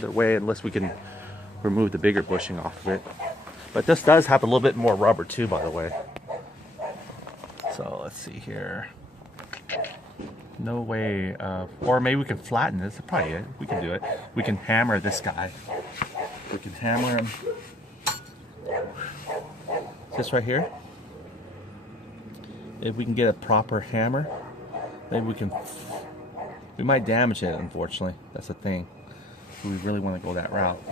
other way unless we can remove the bigger bushing off of it. But this does have a little bit more rubber too, by the way. So let's see here. No way or maybe we can flatten this. That's probably it. We can do it. We can hammer this guy. We can hammer him. This right here. If we can get a proper hammer, maybe we can. We might damage it, unfortunately. That's the thing. Do we really want to go that route?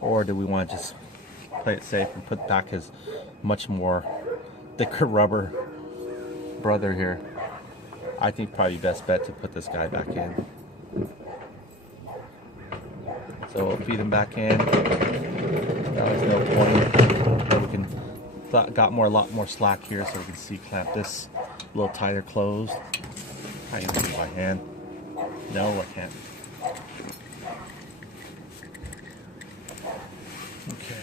Or do we want to just play it safe and put back his much more thicker rubber brother here? I think probably best bet to put this guy back in. So we'll feed him back in. Now there's no point. We can got a lot more slack here, so we can see clamp this a little tighter closed. I can do it by hand. No, I can't. Okay.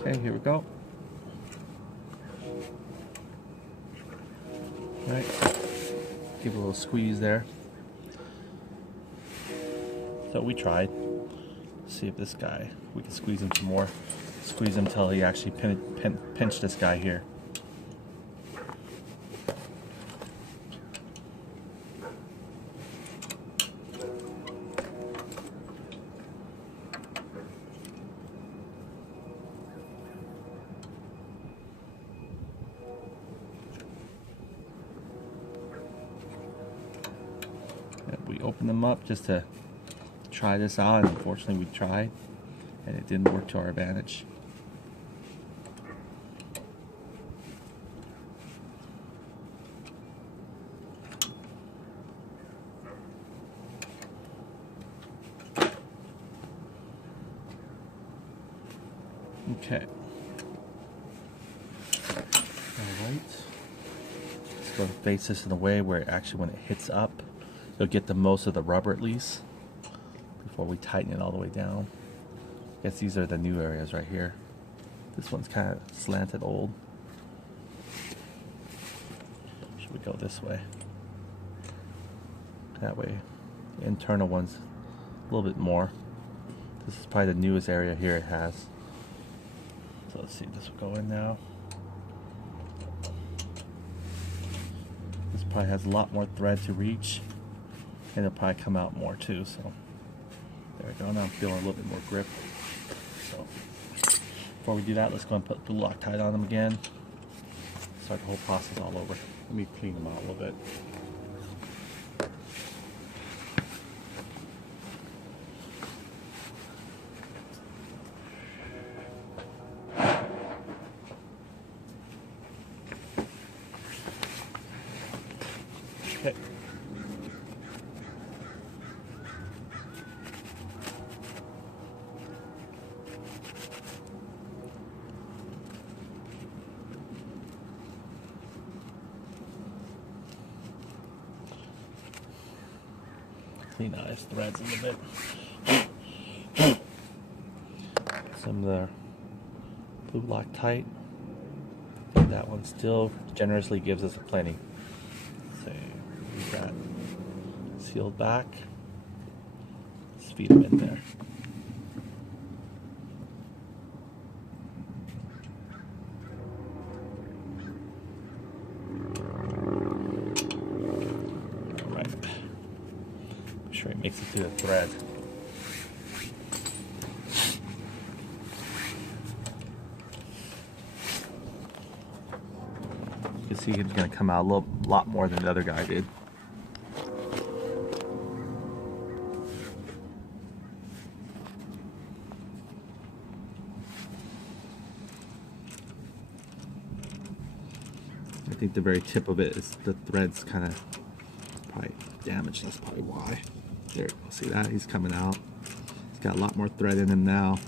Okay, here we go. All right, give it a little squeeze there. So we tried. See if this guy, we can squeeze him some more. Squeeze him until he actually pinch this guy here. We opened them up just to try this out, and unfortunately we tried and it didn't work to our advantage. Okay. Alright. Let's go and face this in a way where actually when it hits up, you'll get the most of the rubber at least before we tighten it all the way down. I guess these are the new areas right here. This one's kind of slanted old. Should we go this way? That way. The internal one's a little bit more. This is probably the newest area here it has. So let's see, this will go in now. This probably has a lot more thread to reach. And it'll probably come out more too, so there we go. Now I'm feeling a little bit more grip. So before we do that, let's go and put the Loctite on them again. Start the whole process all over. Let me clean them out a little bit. Okay. Clean out his threads a little bit. Some of the blue Loctite. That one still generously gives us a plenty. So we've got sealed back. Let's feed them in there. Sure it makes it through the thread. You can see he's going to come out a lot more than the other guy did. I think the very tip of it is the thread's kind of probably damaged. That's probably why. There, see that? He's coming out. He's got a lot more thread in him now.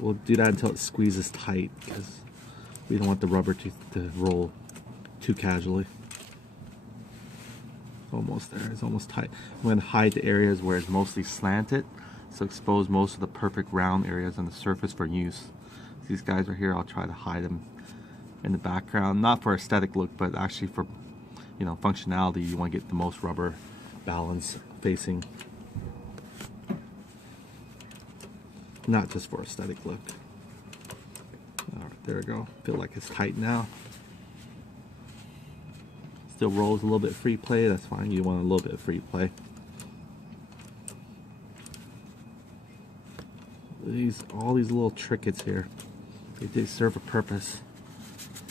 We'll do that until it squeezes tight because we don't want the rubber to roll too casually. Almost there. It's almost tight. I'm going to hide the areas where it's mostly slanted, so expose most of the perfect round areas on the surface for use. These guys are here. I'll try to hide them in the background, not for aesthetic look, but actually for, you know, functionality. You want to get the most rubber balance facing, not just for aesthetic look. All right, there we go. Feel like it's tight now. Still rolls a little bit free play. That's fine. You want a little bit of free play. All these little trinkets here, they serve a purpose.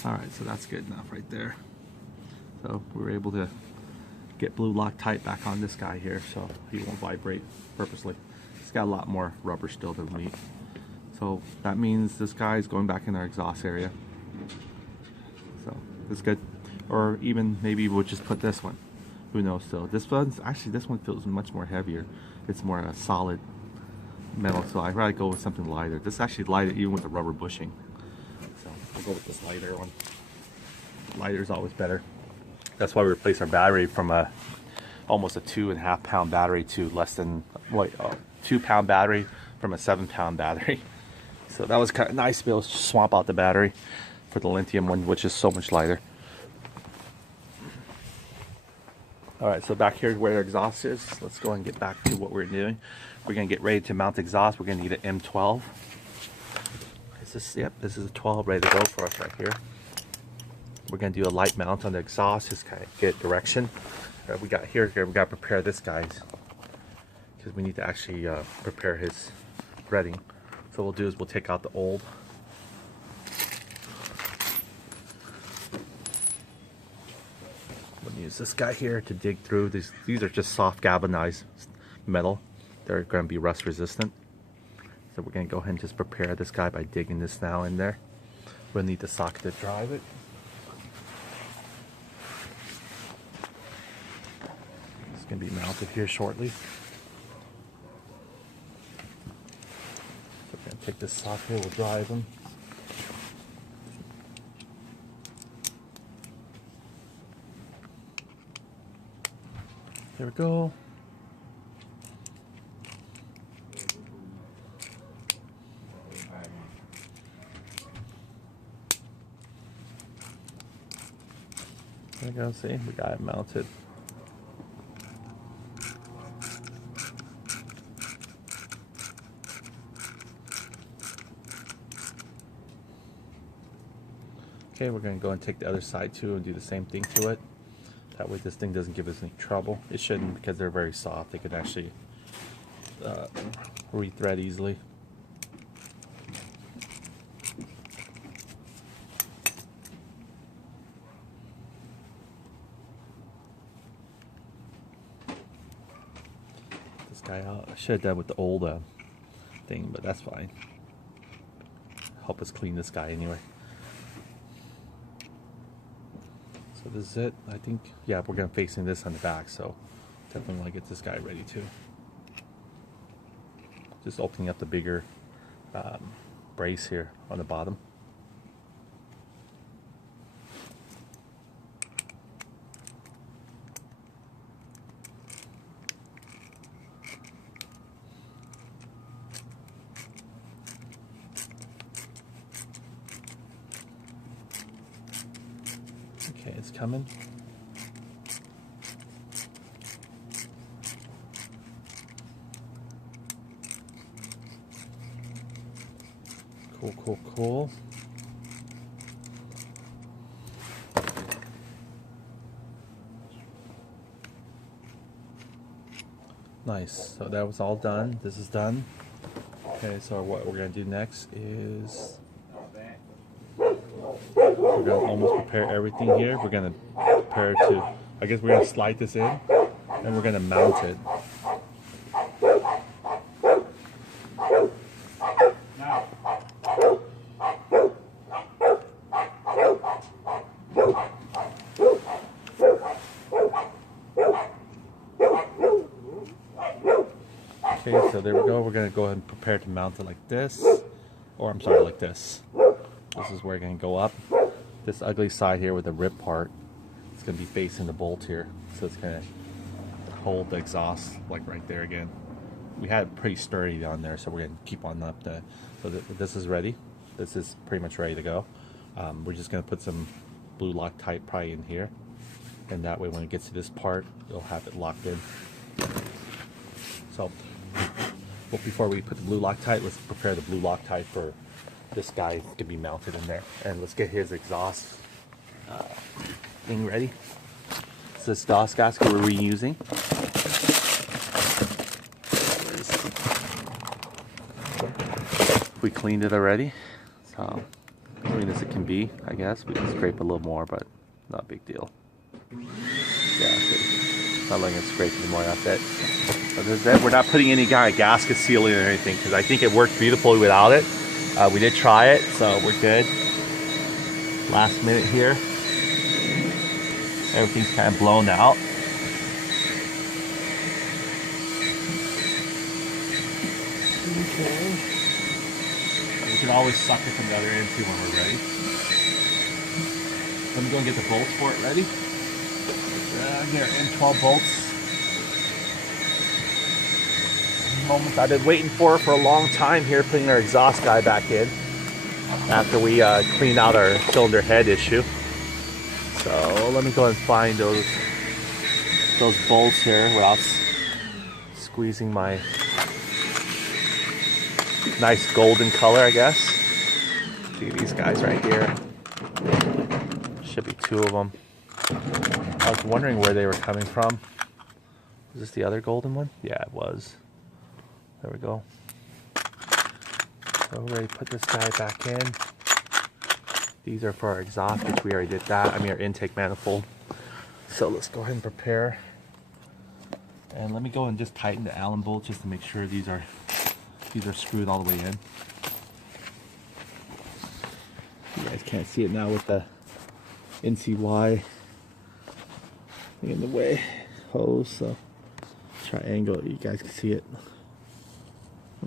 All right, so that's good enough right there. So we were able to get blue Loctite back on this guy here, so he won't vibrate purposely. It's got a lot more rubber still than we need. So that means this guy is going back in our exhaust area. So it's good. Or even maybe we'll just put this one. Who knows still. This one feels much more heavier. It's more a solid metal, so I'd rather go with something lighter. This is actually lighter even with the rubber bushing. So I'll go with this lighter one. Lighter is always better. That's why we replaced our battery from almost a 2.5 pound battery to less than 2 pound battery from a 7 pound battery. So that was kind of nice to be able to swap out the battery for the lithium one, which is so much lighter. Alright, so back here where our exhaust is, let's go and get back to what we're doing. We're going to get ready to mount the exhaust. We're going to need an M12. This is a 12 ready to go for us right here. We're going to do a light mount on the exhaust, just kind of get direction. We got to prepare this guy, because we need to actually prepare his threading. So what we'll do is we'll take out the old. We'll use this guy here to dig through. These are just soft galvanized metal. They're going to be rust resistant. So we're going to go ahead and just prepare this guy by digging this now in there. We'll need the socket to drive it. It's going to be mounted here shortly. So we're going to take this socket, we'll drive them. There we go. There we go, see, we got it mounted. Okay, we're going to go and take the other side too and do the same thing to it. That way this thing doesn't give us any trouble. It shouldn't, because they're very soft. They could actually re-thread easily. This guy out. I should have done with the old thing, but that's fine. Help us clean this guy anyway. So this is it. I think, yeah, we're going to facing this on the back, so definitely want to get this guy ready too. Just opening up the bigger brace here on the bottom. Okay, it's coming. Cool, cool, cool. Nice. So that was all done. This is done. Okay, so what we're going to do next is we're going to almost prepare everything here. We're going to prepare to, I guess we're going to slide this in and we're going to mount it. Okay, so there we go. We're going to go ahead and prepare to mount it like this. Or I'm sorry, like this. This is where we're going to go up. This ugly side here with the rib part, it's going to be facing the bolt here. So it's going to hold the exhaust like right there again. We had it pretty sturdy on there, so we're gonna keep on up the. So this is ready. This is pretty much ready to go. We're just gonna put some blue Loctite probably in here, and that way when it gets to this part, it'll have it locked in. So, but before we put the blue Loctite, let's prepare the blue Loctite for this guy to be mounted in there, and let's get his exhaust thing ready. This is the exhaust gasket we're reusing. We cleaned it already, so clean as it can be, I guess. We can scrape a little more, but not a big deal. Yeah, it's not letting it scrape anymore, that's it. But we're not putting any kind of gasket sealing or anything, because I think it worked beautifully without it. We did try it, so we're good. Last minute here. Everything's kind of blown out. Okay. We can always suck it from the other end too when we're ready. Let me go and get the bolts for it ready. Here, M12 bolts. Moment I've been waiting for a long time here, putting our exhaust guy back in after we clean out our cylinder head issue. So let me go and find those bolts here without squeezing my nice golden color, I guess. See these guys right here. Should be two of them. I was wondering where they were coming from. Was this the other golden one? Yeah, it was. There we go. So we're ready to put this guy back in. These are for our exhaust, which we already did that. I mean our intake manifold. So let's go ahead and prepare. And let me go and just tighten the Allen bolts just to make sure these are screwed all the way in. You guys can't see it now with the NCY thing in the way hose, so triangle it, you guys can see it.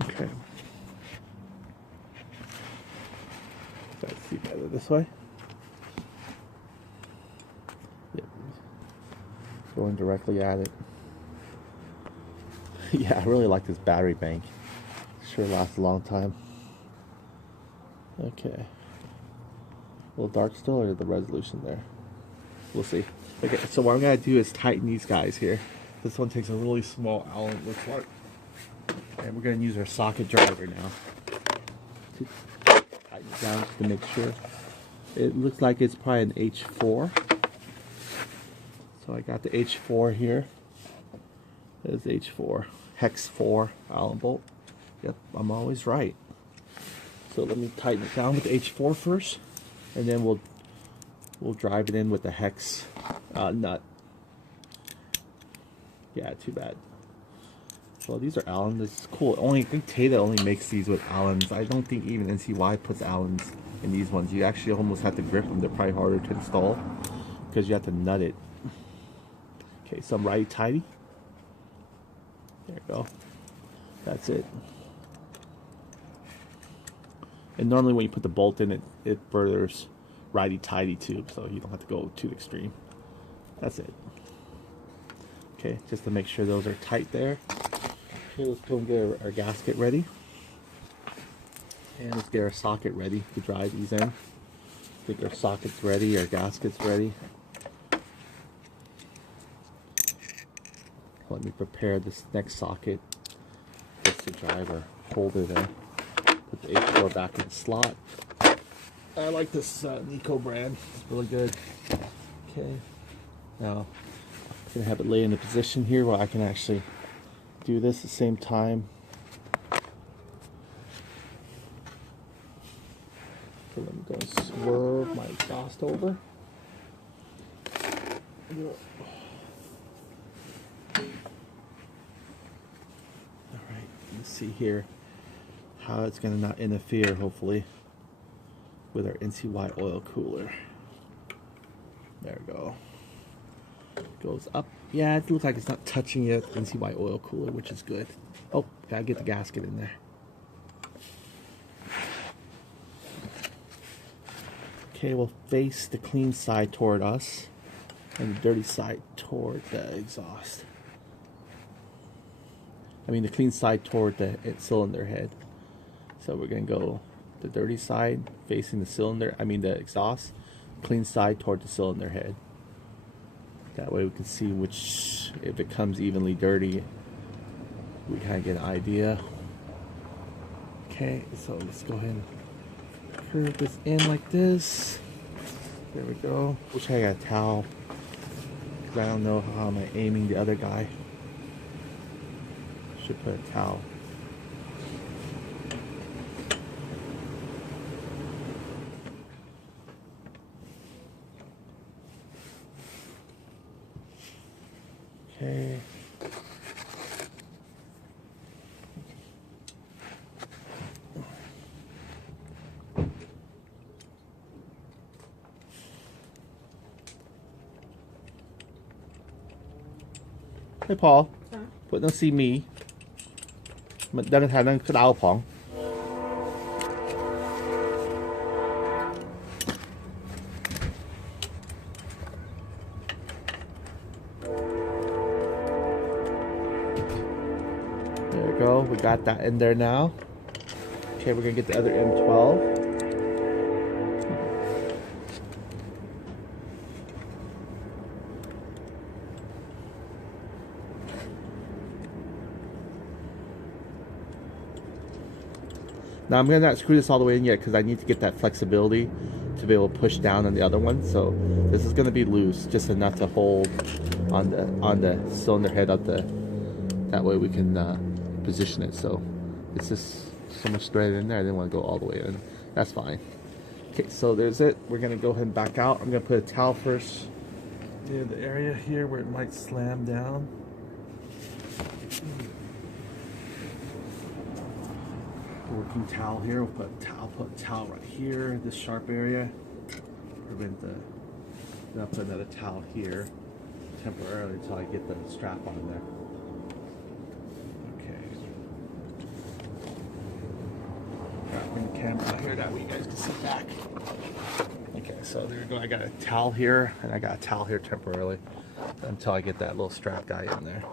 Okay. Let's see better this way. Yep. Going directly at it. Yeah, I really like this battery bank. Sure lasts a long time. Okay. A little dark still, or the resolution there? We'll see. Okay, so what I'm gonna do is tighten these guys here. This one takes a really small Allen, it looks like. And we're going to use our socket driver now to tighten it down just to make sure. It looks like it's probably an H4. So I got the H4 here. There's H4. Hex 4 Allen bolt. Yep, I'm always right. So let me tighten it down with the H4 first, and then we'll drive it in with the hex nut. Yeah, too bad. Well, these are Allen. This is cool. I think Tata only makes these with Allens. I don't think even NCY puts Allens in these ones. You actually almost have to grip them. They're probably harder to install because you have to nut it. Okay, so I'm righty-tighty. There you go. That's it. And normally when you put the bolt in, it furthers righty-tighty too, so you don't have to go too extreme. That's it. Okay, just to make sure those are tight there. Okay, let's go and get our gasket ready. And let's get our socket ready to drive these in. Get our sockets ready, our gaskets ready. Let me prepare this next socket just to drive our holder there. Put the H4 back in the slot. I like this Nico brand. It's really good. Okay. Now, I'm going to have it lay in a position here where I can actually do this at the same time. So let me go and swerve my exhaust over. Alright, let's see here how it's going to not interfere, hopefully, with our NCY oil cooler. There we go. Goes up. Yeah, it looks like it's not touching yet. NCY oil cooler, which is good. Oh, gotta get the gasket in there. Okay, we'll face the clean side toward us and the dirty side toward the exhaust. I mean the clean side toward the cylinder head. So we're gonna go the dirty side facing the cylinder, the exhaust, clean side toward the cylinder head. That way we can see which, if it comes evenly dirty, we kind of get an idea. Okay, so let's go ahead and curve this in like this. There we go. Wish I got a towel, because I don't know how I'm aiming the other guy. Should put a towel. Okay. Hey Paul, 撥咗試味，咪等佢睇等佢打個旁。There we go, we got that in there now. Okay, we're gonna get the other M12. Now I'm gonna not screw this all the way in yet because I need to get that flexibility to be able to push down on the other one. So this is gonna be loose, just enough to hold on the cylinder head of the. That way we can position it. So it's just so much thread in there. I didn't want to go all the way in. That's fine. Okay, so there's it. We're gonna go ahead and back out. I'm gonna put a towel first near the area here where it might slam down. Working towel here. We'll put a towel right here, this sharp area. Prevent the. Then I'll put another towel here temporarily until I get the strap on there. Bring the camera out here that way you guys can see back. Okay, so there we go. I got a towel here and I got a towel here temporarily until I get that little strap guy in there.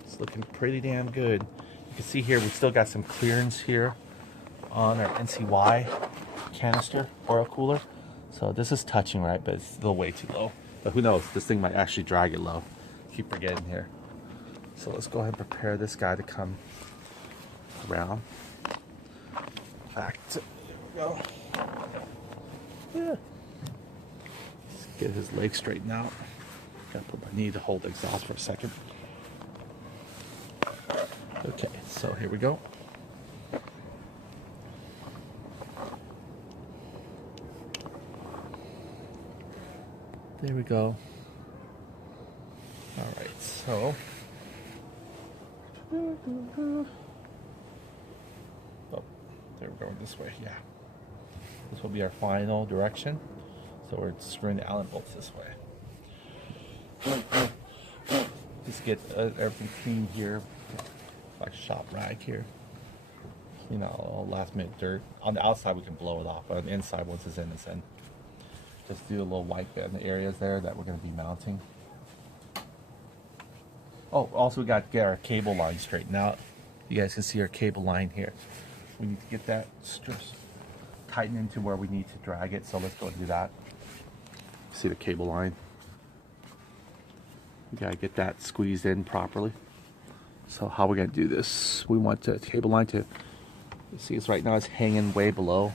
It's looking pretty damn good. You can see here we still got some clearance here on our NCY canister oil cooler. So this is touching right, but it's still way too low. But who knows? This thing might actually drag it low. Keep forgetting here. So let's go ahead and prepare this guy to come around. Back to, there we go. Yeah. Let's get his leg straightened out. Gotta put my knee to hold the exhaust for a second. Okay, so here we go. There we go. All right, so. Oh, there we're going this way, yeah. This will be our final direction. So we're screwing the Allen bolts this way. Just get everything clean here. Like a shop rag here. You know, all last minute dirt. On the outside we can blow it off, but on the inside, once it's in, it's in. Just do a little wipe in the areas there that we're going to be mounting. Oh, also we got to get our cable line straightened out. You guys can see our cable line here. We need to get that tightened into where we need to drag it, so let's go and do that. See the cable line. We got to get that squeezed in properly. So how we're going to do this, we want the cable line to, see it's right now it's hanging way below,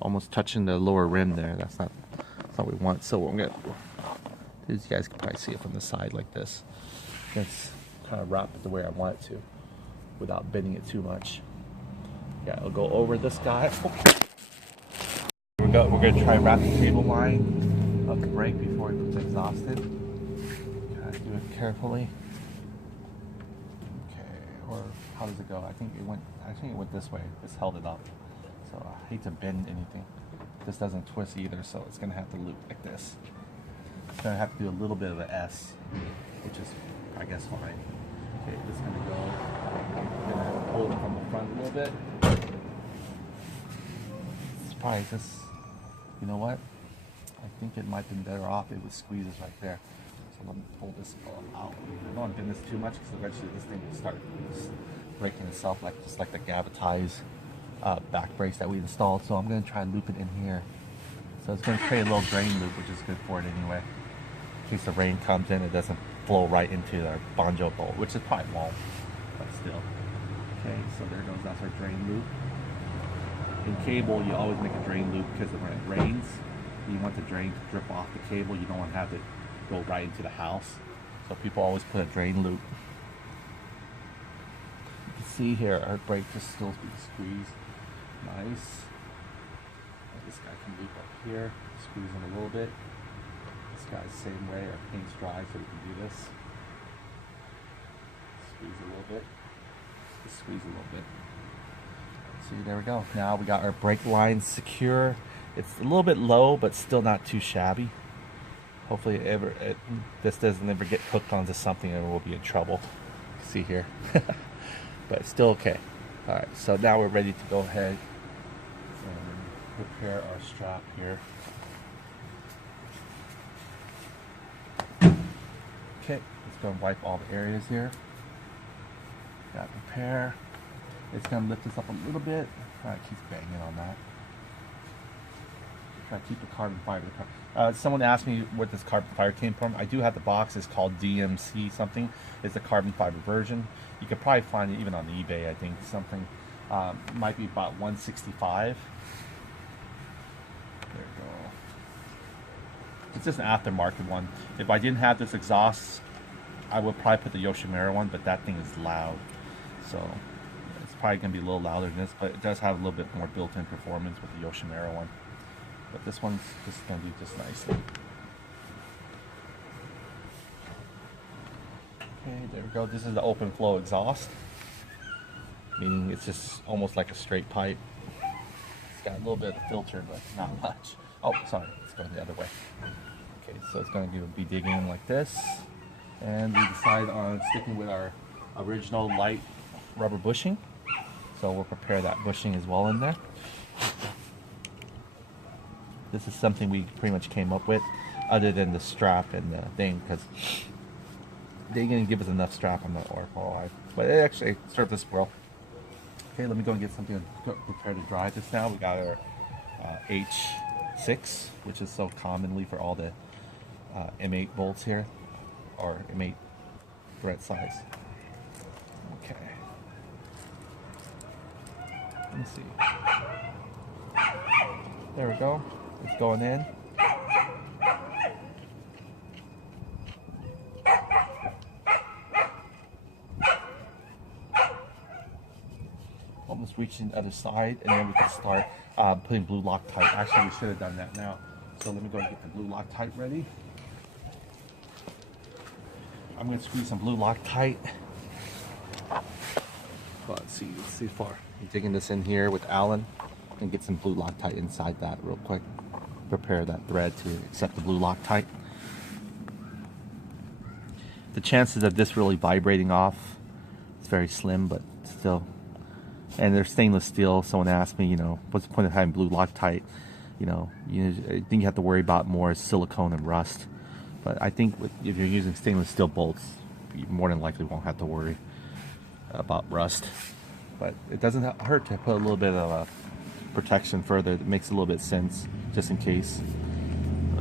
almost touching the lower rim there. That's not what we want. So what I'm going to do is, you guys can probably see it from the side like this. It's kind of wrap it the way I want it to without bending it too much. Yeah, it'll go over this guy. We're going to try and wrap the cable line of the brake before it gets exhausted. Gotta do it carefully. Or how does it go? I think it went this way. This held it up. So I hate to bend anything. This doesn't twist either, so it's gonna have to loop like this. It's gonna have to do a little bit of an S, which is, I guess, fine. Okay, this is gonna go. I'm gonna have to hold it from the front a little bit. It's probably just, you know what? I think it might have been better off if it was squeezes right there. So Let me pull this out. I don't want to bend this too much because eventually this thing will start breaking itself, just like the Gavitize back brace that we installed. So I'm going to try and loop it in here. So it's going to create a little drain loop, which is good for it anyway. In case the rain comes in, it doesn't flow right into our banjo bolt, which it probably won't, but still. Okay, so there goes, that's our drain loop. In cable, you always make a drain loop because when it rains, you want the drain to drip off the cable. You don't want to have it go right into the house. So people always put a drain loop. You can see here, our brake is still being squeezed. Nice. This guy can loop up here, squeeze him a little bit. This guy's the same way, our paint's dry so we can do this. Squeeze a little bit. Just squeeze a little bit. See, there we go. Now we got our brake lines secure. It's a little bit low, but still not too shabby. Hopefully this doesn't ever get hooked onto something and we'll be in trouble. See here. But it's still okay. Alright, so now we're ready to go ahead and prepare our strap here. Okay, it's going to wipe all the areas here. Got prepare. It's going to lift this up a little bit. Alright, keep banging on that. Try to keep the carbon fiber. Someone asked me what this carbon fiber came from. I do have the box. It's called DMC something. It's a carbon fiber version. You could probably find it even on eBay, I think. Something might be about $165. There you go. It's just an aftermarket one. If I didn't have this exhaust, I would probably put the Yoshimura one, but that thing is loud. So it's probably going to be a little louder than this, but it does have a little bit more built-in performance with the Yoshimura one. But this one's just going to do just nicely. Okay, there we go. This is the open flow exhaust, meaning it's just almost like a straight pipe. It's got a little bit of filter, but not much. Oh, sorry, it's going the other way. Okay, so it's going to be digging in like this, and we decided on sticking with our original light rubber bushing. So we'll prepare that bushing as well in there. This is something we pretty much came up with, other than the strap and the thing, because they didn't give us enough strap on the Oracle, but it actually served us well. Okay, let me go and get something prepared to dry this now. We got our H6, which is so commonly for all the M8 bolts here, or M8 thread size. Okay. Let me see. There we go. It's going in. Almost reaching the other side, and then we can start putting blue Loctite. Actually, we should have done that now. So let me go and get the blue Loctite ready. I'm going to squeeze some blue Loctite. Well, let's see far. I'm digging this in here with Allen and get some blue Loctite inside that real quick. Prepare that thread to accept the blue Loctite. The chances of this really vibrating off is very slim, but still. And they're stainless steel. Someone asked me, what's the point of having blue Loctite? I think you have to worry about more silicone and rust. But I think if you're using stainless steel bolts, you more than likely won't have to worry about rust. But it doesn't hurt to put a little bit of protection further. It makes a little bit of sense, just in case.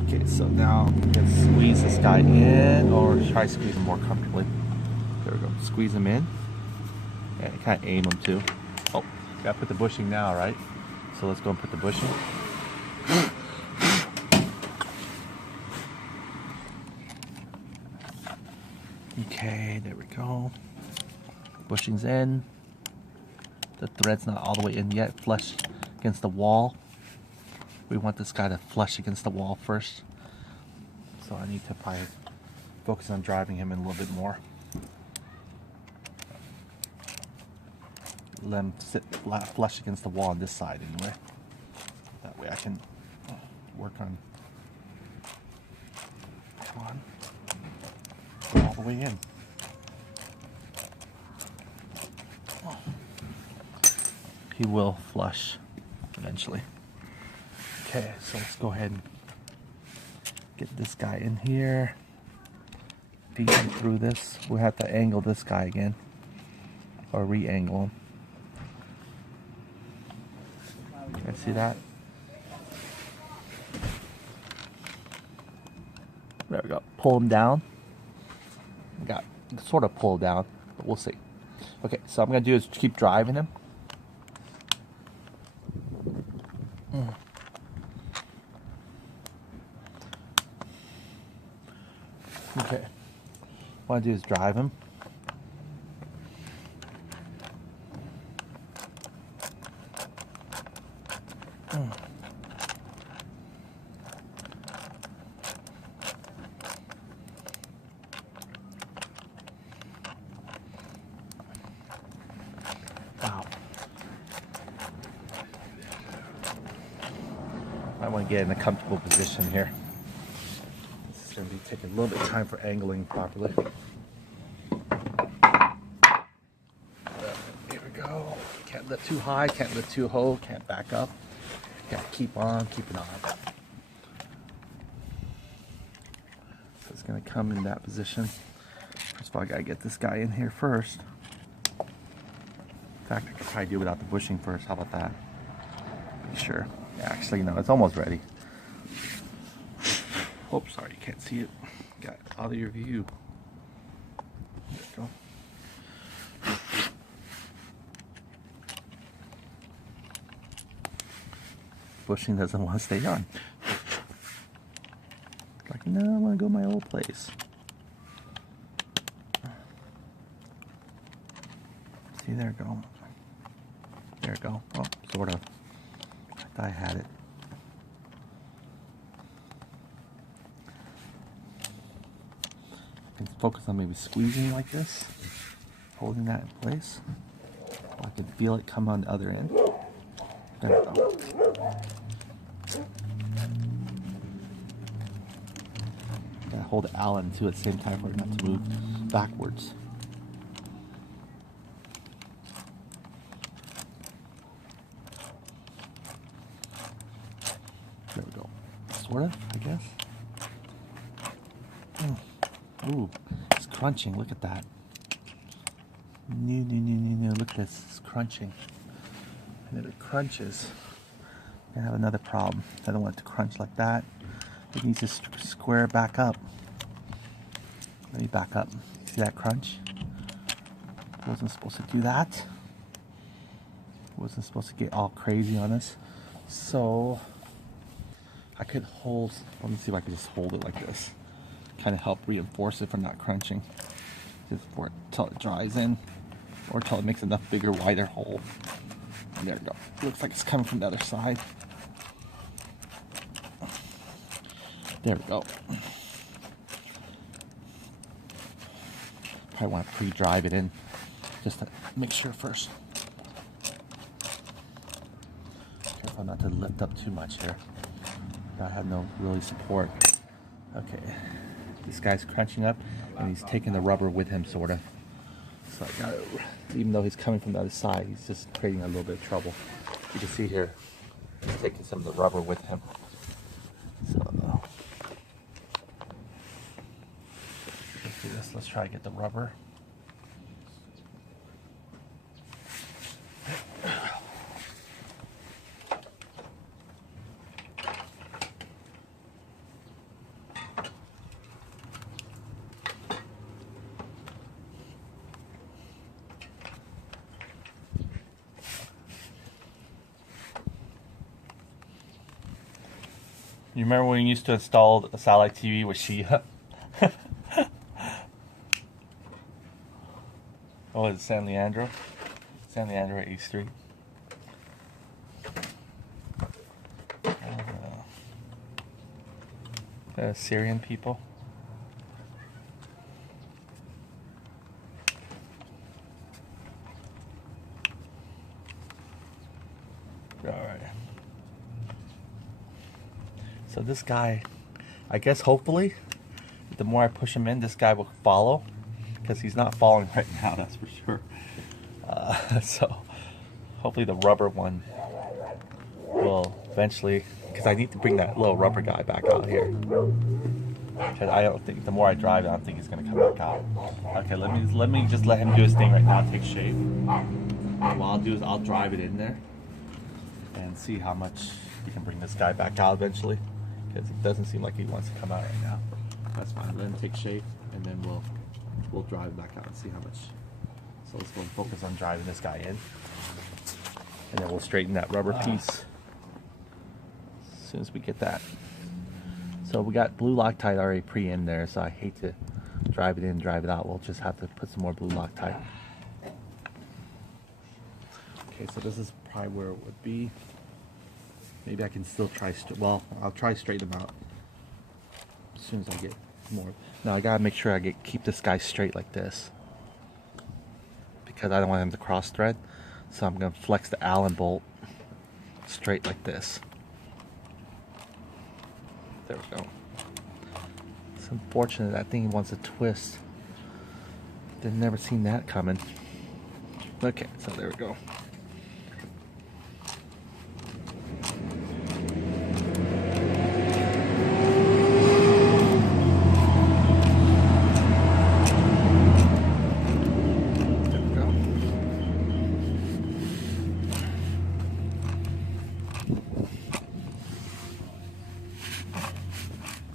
Okay, so now I'm going to squeeze this guy in, or try to squeeze him more comfortably. There we go. Squeeze him in. And kind of aim him too. Oh, gotta put the bushing now, right? So let's go and put the bushing. Okay, there we go. Bushing's in. The thread's not all the way in yet. Flush against the wall. We want this guy to flush against the wall first. So I need to probably focus on driving him in a little bit more. Let him sit flush against the wall on this side anyway. That way I can work on. Come on. Go all the way in. He will flush eventually. Okay, so let's go ahead and get this guy in here. feed him through this. We'll have to angle this guy again, or re-angle him. You see that? There we go. Pull him down. Got sort of pulled down, but we'll see. Okay, so I'm gonna do is keep driving him. Okay, what I do is drive him. Wow. I want to get in a comfortable position here. This is going to be taking a little bit of time for angling properly. Here we go. Can't lift too high, can't lift too low, can't back up. Gotta keep on keeping on. So it's going to come in that position. First of all, I got to get this guy in here first. In fact, I could probably do without the bushing first. How about that? Be sure. Yeah, actually, no, it's almost ready. Oh, sorry, you can't see it. Got out of your view. There we go. Bushing doesn't want to stay on. Like, no, I want to go my old place. See, there we go. There we go. Oh, sort of. I thought I had it. I can focus on maybe squeezing like this, holding that in place. I can feel it come on the other end. There we go. Gotta hold the Allen too at the same time for it not to move backwards. There we go. Sort of, I guess. Ooh, it's crunching. Look at that. No. Look at this. It's crunching. And if it crunches, I have another problem. I don't want it to crunch like that. It needs to square back up. Let me back up. See that crunch? Wasn't supposed to do that. Wasn't supposed to get all crazy on us. So I could hold, let me see if I could just hold it like this. Kind of help reinforce it from not crunching. Just for it till it dries in, or till it makes enough bigger, wider hole. And there we go. Looks like it's coming from the other side. There we go. Probably want to pre-drive it in just to make sure first. Careful not to lift up too much here. I have no really support. Okay, this guy's crunching up and he's taking the rubber with him, sort of. So I got, even though he's coming from the other side, he's just creating a little bit of trouble. You can see here, he's taking some of the rubber with him. So let's do this. Let's try to get the rubber. You remember when you used to install a satellite TV with Shia? Oh, is it San Leandro? San Leandro at East Street. Syrian people. Alright. So this guy, I guess hopefully, the more I push him in, this guy will follow. Because he's not following right now, that's for sure. So hopefully the rubber one will eventually, because I need to bring that little rubber guy back out here. Because I don't think, the more I drive, I don't think he's going to come come back out. Okay, let me just let him do his thing right now, take shape. And what I'll do is I'll drive it in there and see how much we can bring this guy back out eventually, because it doesn't seem like he wants to come out right now. That's fine. Let him take shape, and then we'll drive it back out and see how much. So let's go and focus on driving this guy in, and then we'll straighten that rubber piece as soon as we get that. So we got blue Loctite already pre-in there, so I hate to drive it in, drive it out. We'll just have to put some more blue Loctite. Okay, so this is probably where it would be. Maybe I can still try, well, I'll try straighten them out as soon as I get more. Now I gotta make sure I keep this guy straight like this, because I don't want him to cross thread. So I'm gonna flex the Allen bolt straight like this. There we go. It's unfortunate that thing wants to twist. They've never seen that coming. Okay, so there we go.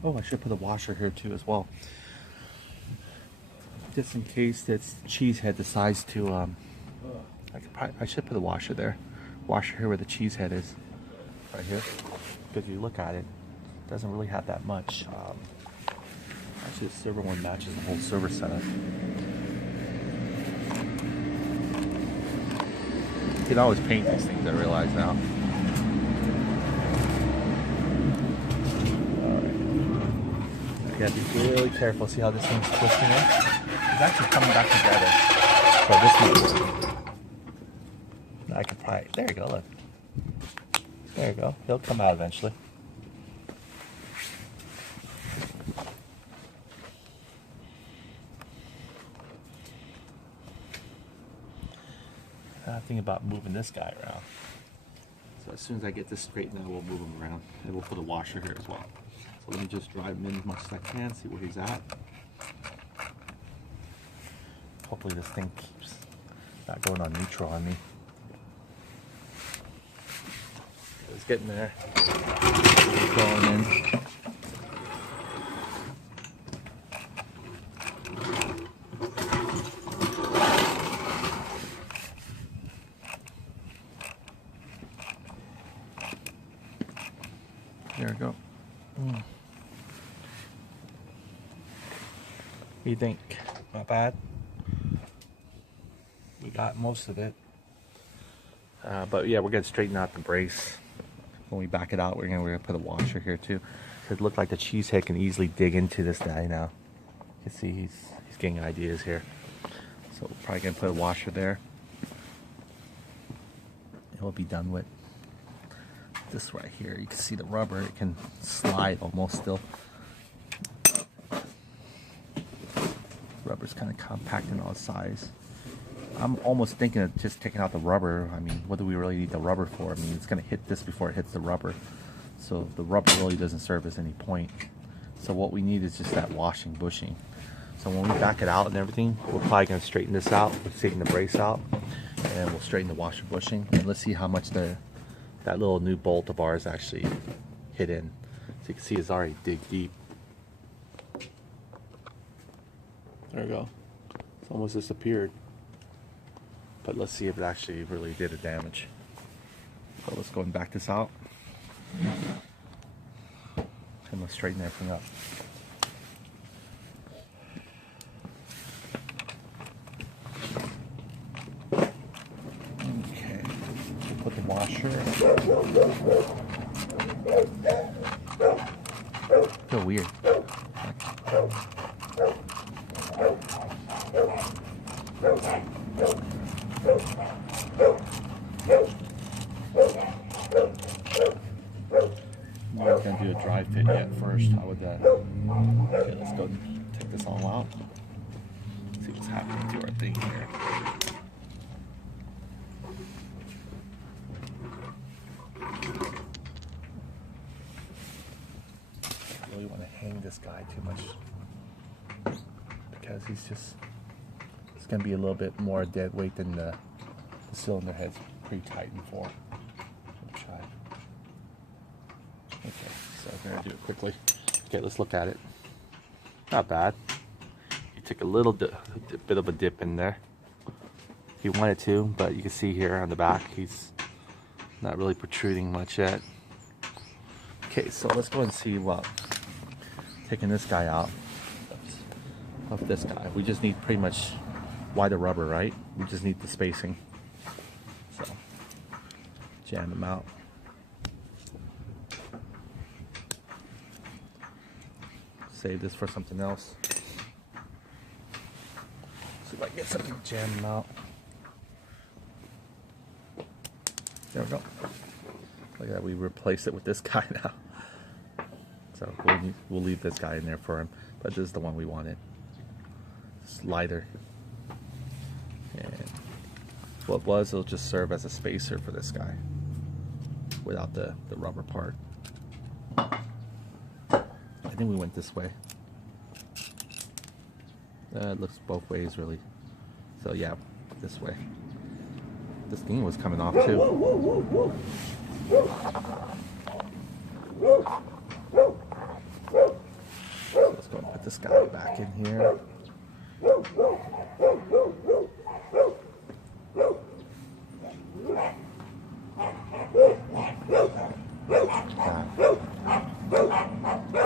Oh, I should put a washer here too as well, just in case this cheese head decides to. I should put a washer there. Washer here where the cheese head is, right here. Because you look at it, it doesn't really have that much. Actually, the silver one matches the whole silver setup. You can always paint these things, I realize now. You gotta be really careful. See how this thing's twisting in? It's actually coming back together. So this might work. I could probably, there you go, look. There you go. He'll come out eventually. Now think about moving this guy around. So as soon as I get this straightened out, we'll move him around. And we'll put a washer here as well. So let me just drive him in as much as I can, see where he's at. Hopefully this thing keeps not going on neutral on me. It's getting there. It's going in. There we go. What do you think? Not bad? We got most of it. But yeah, we're going to straighten out the brace. When we back it out, we're gonna put a washer here too. It looked like the cheese head can easily dig into this guy now. You can see he's getting ideas here. So we're probably gonna put a washer there. And we'll be done with this right here. You can see the rubber, it can slide almost still. Rubber's kind of compact in all size. I'm almost thinking of just taking out the rubber. I mean, what do we really need the rubber for? I mean, it's going to hit this before it hits the rubber. So the rubber really doesn't serve as any point. So what we need is just that washing bushing. So when we back it out and everything, we're probably going to straighten this out. We'll straighten the brace out, and we'll straighten the washer bushing. And let's see how much that little new bolt of ours actually hit in. So you can see it's already dig deep. There we go. It's almost disappeared. But let's see if it actually really did a damage. So let's go and back this out. And let's straighten everything up. Okay, we'll put the washer. Feel weird. I'm not going to do a dry fit yet first. How would that? Okay, let's go take this all out. See what's happening to our thing here. I really want to hang this guy too much because it's going to be a little bit more dead weight than the cylinder head's pre-tightened for. Try. Okay, so I'm going to do it quickly. Okay, let's look at it. Not bad. He took a little bit of a dip in there. He wanted to, but you can see here on the back, he's not really protruding much yet. Okay, so let's go and see what, taking this guy out of this guy. We just need pretty much wider rubber, right? We just need the spacing. So, jam them out. Save this for something else. See if I can get something to jam them out. There we go. Look at that, we replace it with this guy now. So we'll leave this guy in there for him, but this is the one we wanted. It's lighter. And what it'll just serve as a spacer for this guy without the rubber part. I think we went this way. It looks both ways really. So yeah, this way. This thing was coming off too. So let's go and put this guy back in here.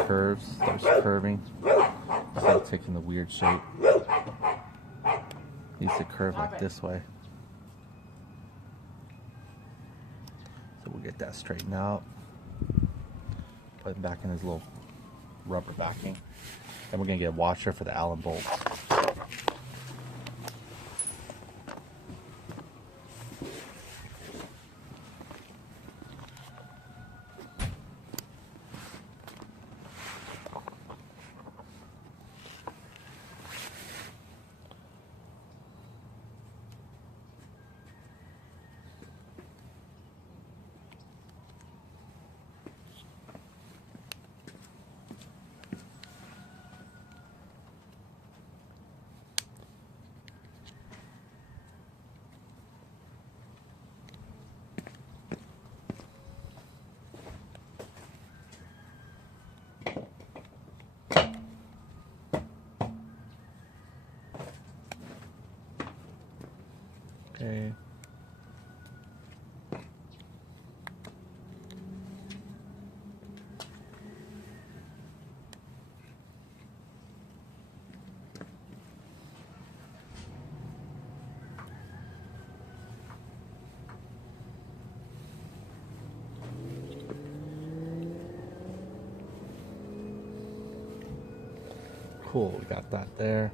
Curves, there's curving. Still taking the weird shape. Needs to curve like this way. So we'll get that straightened out. Put it back in his little rubber backing. Then we're gonna get a washer for the Allen bolts. Okay. Cool, we got that there.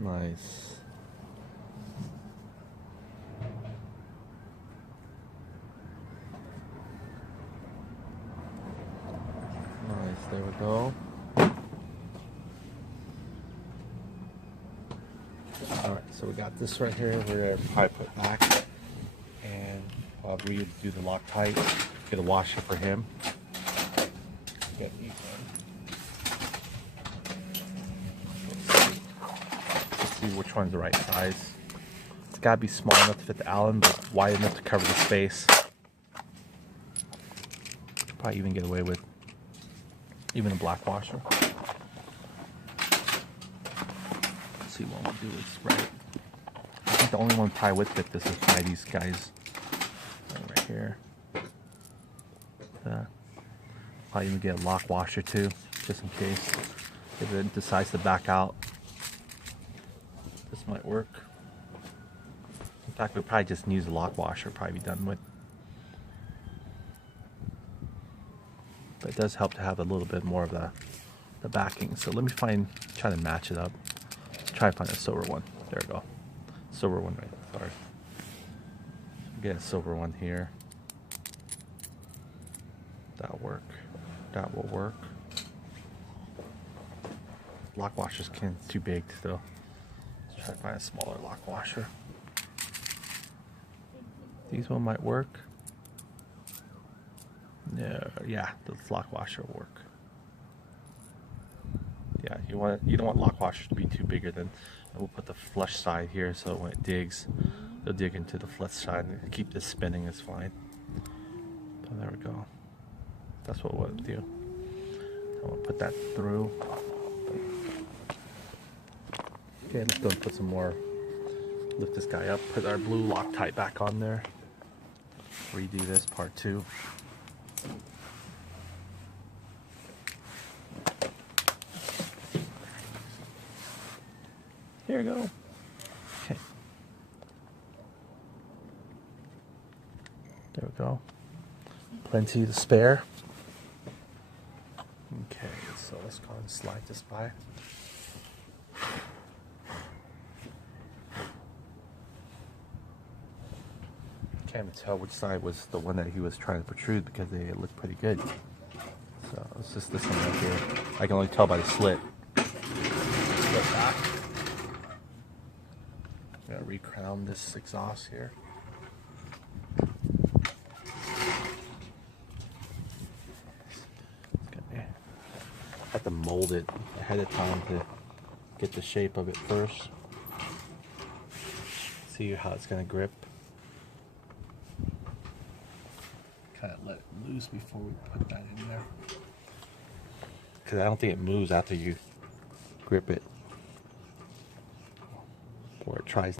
Nice. Nice, there we go. Alright, so we got this right here. We're gonna probably put back and I'll redo the Loctite. Get a washer for him. Get these which one's the right size. It's got to be small enough to fit the Allen, but wide enough to cover the space. Probably even get away with even a black washer. Let's see what we'll do is right. I think the only one probably would fit this is probably these guys right here. Probably even get a lock washer too, just in case if it decides to back out. This might work. In fact, we'll probably just use a lock washer, probably be done with. But it does help to have a little bit more of the backing. So let me try to match it up. Try to find a silver one. There we go. Silver one right there. Sorry. Get a silver one here. That'll work. That will work. Lock washers can't, too big still. Try to find a smaller lock washer. These one might work. No, yeah, the lock washer will work. Yeah, you don't want lock washers to be too bigger than. We'll put the flush side here so when it digs, it'll dig into the flush side and keep this spinning is fine. So there we go. That's what we'll do. I'll put that through. Okay, let's go and put some more. Lift this guy up. Put our blue Loctite back on there. Redo this part 2. Here we go. Okay. There we go. Plenty to spare. Okay, so let's go and slide this by. Can't even tell which side was the one that he was trying to protrude because they look pretty good. So it's just this one right here. I can only tell by the slit. Slit back. I'm gonna recrown this exhaust here. I have to mold it ahead of time to get the shape of it first. See how it's gonna grip. Kind of let it loose before we put that in there. Because I don't think it moves after you grip it. Or it tries